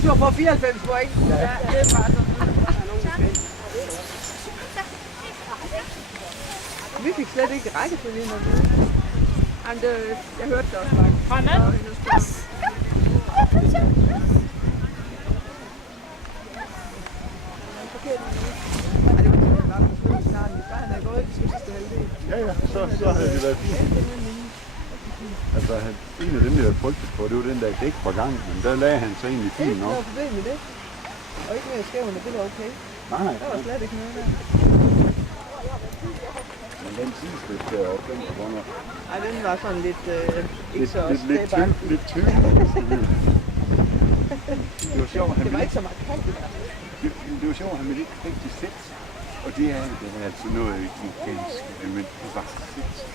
hvis du får 94 point. Ja, det er bare sådan. Vi fik slet ikke rækkefølge med det. Jamen, jeg hørte det også faktisk. Fremad. Pas! Ja, så havde det været fint. Altså, en af dem, jeg havde frygtet på, det var den der dæk på gang, men der lagde han sig egentlig fint nok. Det var problem med det. Og ikke mere skævende, det var okay. Nej. Der var slet ikke noget der. Men den sidste deroppe, den var godt nok. Ej, den var sådan lidt ikke så step-agtig. Lidt tydelig. Det var sjovt, det var ikke så markant i hvert fald. Det var sjovt, at han med det rigtig sæt. Og det er altså noget ganske almindeligt. Det var sæt.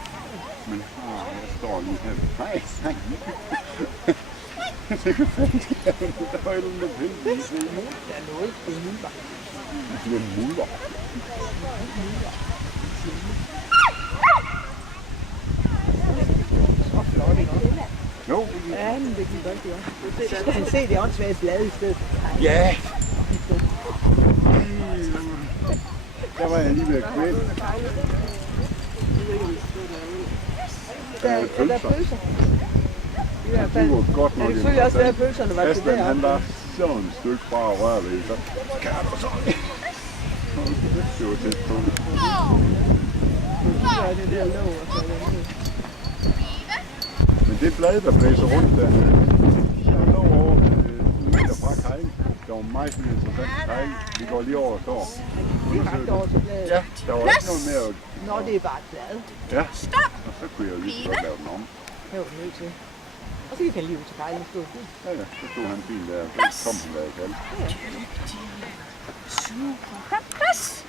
Men jeg står lige her. Nej, nej. Det kan fandme der var et eller andet heldigvis. Der er noget på mulder. Det er mulder. Så flot, ikke? Jo. Ja, men det gik godt, ja. Så skal han se det åndssvage blade i stedet. Ja. Der var jeg lige ved at kvæle. Der er pølser. I hvert fald. Det var godt nok. Det selvfølgelig også være, at pølserne var til deroppe. deroppe. Han var sådan et stykke fra at røre ved. Så kan jeg få sådan. Det var tæt på. Men det blad, der blæser rundt der, der lå over meter fra kajlen. Der var meget interessant kajl. Vi går lige over og står. Direkte over til bladet. Ja, der var ikke noget mere. Nå, det er bare et blad. Ja, og så kunne jeg jo lige så godt lave den om. Det var nødt til. Og så gik han lige ud til kajlen og stod fint. Ja, så stod han fint der. Så kom han der i kald. Kom, pas!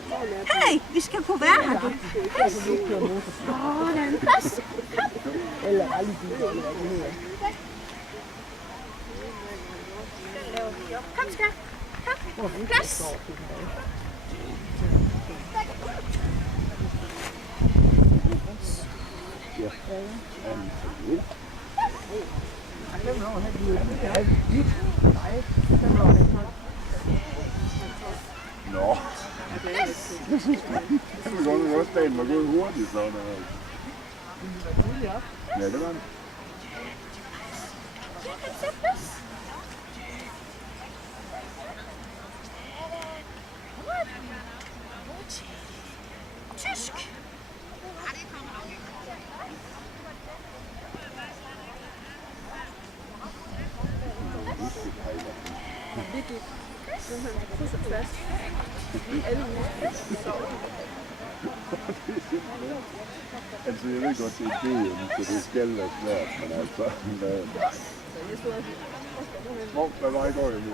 Hey, vi skal kunne være her, du. Pas! Sådan, pas! Eller rallybil, eller hvad det hedder. Kom, skat. Kom. Plads. Ja. Nå. Jeg vil godt nok også dagen var gået hurtigt sådan noget. Ja, det var den. Tysk. Altså, jeg ved godt, det er DM, så det skal være svært, men altså... Hvor, hvad var i går, jeg nu?